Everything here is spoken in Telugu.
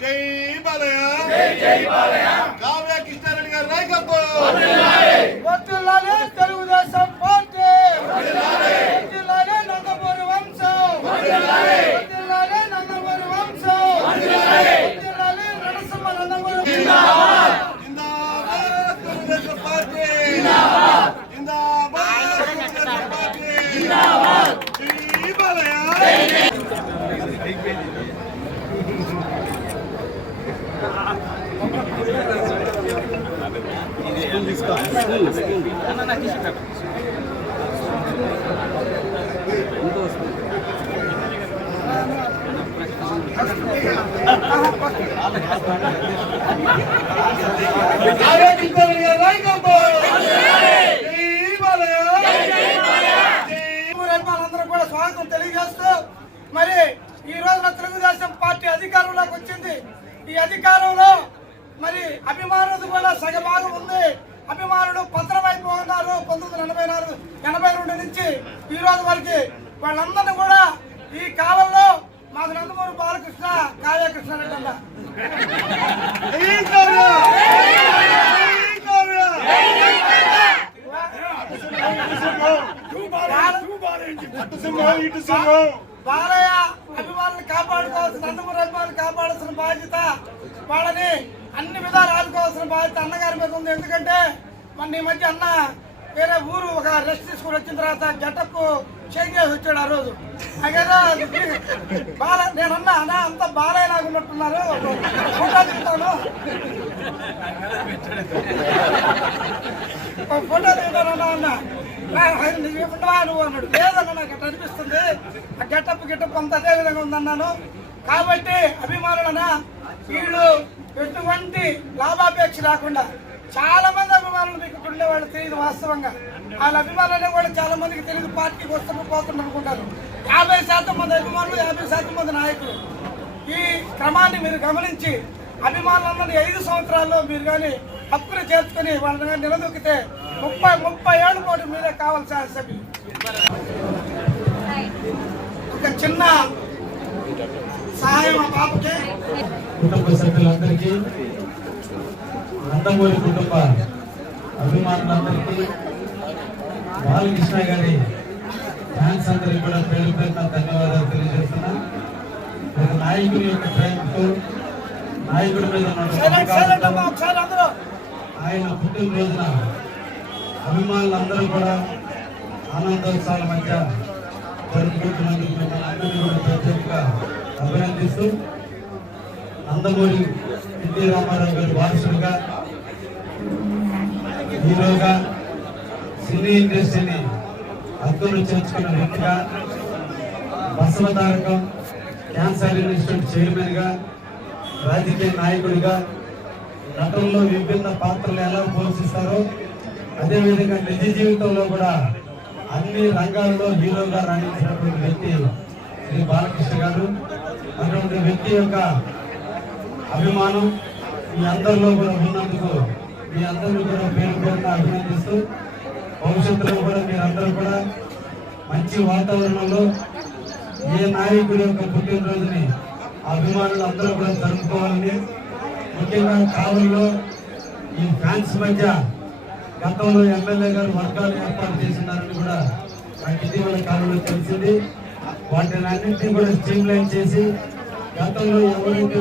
జై బాలయా జై జై బాలయా బాలయ్య కావ్య కృష్ణారెడ్డి గారి నాయకత్వం జై బాలయ్య అందరూ కూడా స్వాగతం తెలియజేస్తూ మరి ఈ రోజున తెలుగుదేశం పార్టీ అధికారంలోకి వచ్చింది ఈ అధికారంలో మరి అభిమానులు కూడా సగభాగం ఉంది అభిమానులు పత్రమైపోతున్నారు పంతొమ్మిది ఎనభై నాలుగు ఎనభై రెండు నుంచి ఈ రోజు వరకు వాళ్ళందరినీ కూడా ఈ కాలంలో మాకు నందమూరి బాలకృష్ణ కావ్యకృష్ణ బాలయ్య కాపాడుకోవాల్సిన నందమూరి అభిమానులు కాపాడాల్సిన బాధ్యత వాళ్ళని అన్ని విధాలు ఆదుకోవాల్సిన బాధ్యత అన్నగారి మీద ఉంది. ఎందుకంటే మన ఈ మధ్య అన్న వేరే ఊరు ఒక రెస్ట్ తీసుకుని వచ్చిన తర్వాత గెటప్ చేంజ్ చేసి వచ్చాడు ఆ రోజు. అదేదో బాల నేను అన్నా అన్న అంత బాలయ్య నాకు ఉన్నట్టున్నారు. ఫోటో దిగుతాను. ఒక ఫోటో దిగుతాను అన్న అన్న. నువ్వు అన్నాడు. లేదన్న నాకు అట్లా అనిపిస్తుంది. ఆ గెటప్ గెటప్ అంత అదే విధంగా ఉందన్నాను. కాబట్టి అభిమానులన వీళ్ళు ఎటువంటి లాభాపేక్ష రాకుండా చాలా మంది అభిమానులు మీకు ఇక్కడ ఉండేవాళ్ళు తెలియదు వాస్తవంగా. వాళ్ళ అభిమానులు కూడా చాలా మందికి తెలియదు పార్టీకి వస్తున్న పోతున్నారు అనుకుంటారు. యాభై శాతం మంది అభిమానులు యాభై శాతం మంది నాయకులు. ఈ క్రమాన్ని మీరు గమనించి అభిమానులందరినీ ఐదు సంవత్సరాల్లో మీరు కానీ హక్కులు చేర్చుకొని వాళ్ళని నిలదొక్కితే ముప్పై ముప్పై ఏళ్ళు పాటు మీరే కావాలి శాసనసభ్యులు ఒక చిన్న సహాయం పాపకి. కుటుంబ సభ్యులందరికీ నందమూరి కుటుంబ అభిమానులందరికీ బాలకృష్ణ గారి ఫ్యాన్స్ అందరికీ కూడా పేరు పేరున ధన్యవాదాలు తెలియజేస్తున్నా. ఒక నాయకుడి యొక్క ప్రేమతో నాయకుడి మీద ఆయన పుట్టినరోజున అభిమానులందరూ కూడా ఆనందోత్సవాల మధ్య జరుపుకుంటున్నందుకు మిమ్మల్ని అందరినీ కూడా ప్రత్యేకంగా అభినందిస్తూ నందమూరి ఎన్టీ రామారావు గారి వారసుడుగా హీరోగా సినీ ఇండస్ట్రీని అద్దరు చేర్చుకున్న వ్యక్తిగా బసవతారకం క్యాన్సర్ ఇన్స్టిట్యూట్ చైర్మన్గా రాజకీయ నాయకుడిగా నటనలో విభిన్న పాత్రలు ఎలా పోషిస్తారో అదేవిధంగా నిజ జీవితంలో కూడా అన్ని రంగాల్లో హీరోగా రాణించినటువంటి వ్యక్తి శ్రీ బాలకృష్ణ గారు. అటువంటి వ్యక్తి యొక్క అభిమానం మీ అందరిలో కూడా ఉన్నందుకు మీ అందరినీ కూడా పేరు పేరున అభినందిస్తూ భవిష్యత్తులో కూడా మీరందరూ కూడా మంచి వాతావరణంలో ఏ నాయకుడి యొక్క పుట్టినరోజుని అభిమానులు అందరూ కూడా జరుపుకోవాలని ముఖ్యంగా కావలిలో ఈ ఫ్యాన్స్ మధ్య గతంలో ఎమ్మెల్యే గారు వర్గాలు ఏర్పాటు చేసినారని కూడా నాకు ఇటీవల కాలంలో తెలిసింది. వాటిని అన్నింటినీ కూడా స్ట్రీమ్ లైన్ చేసి గతంలో ఎవరైతే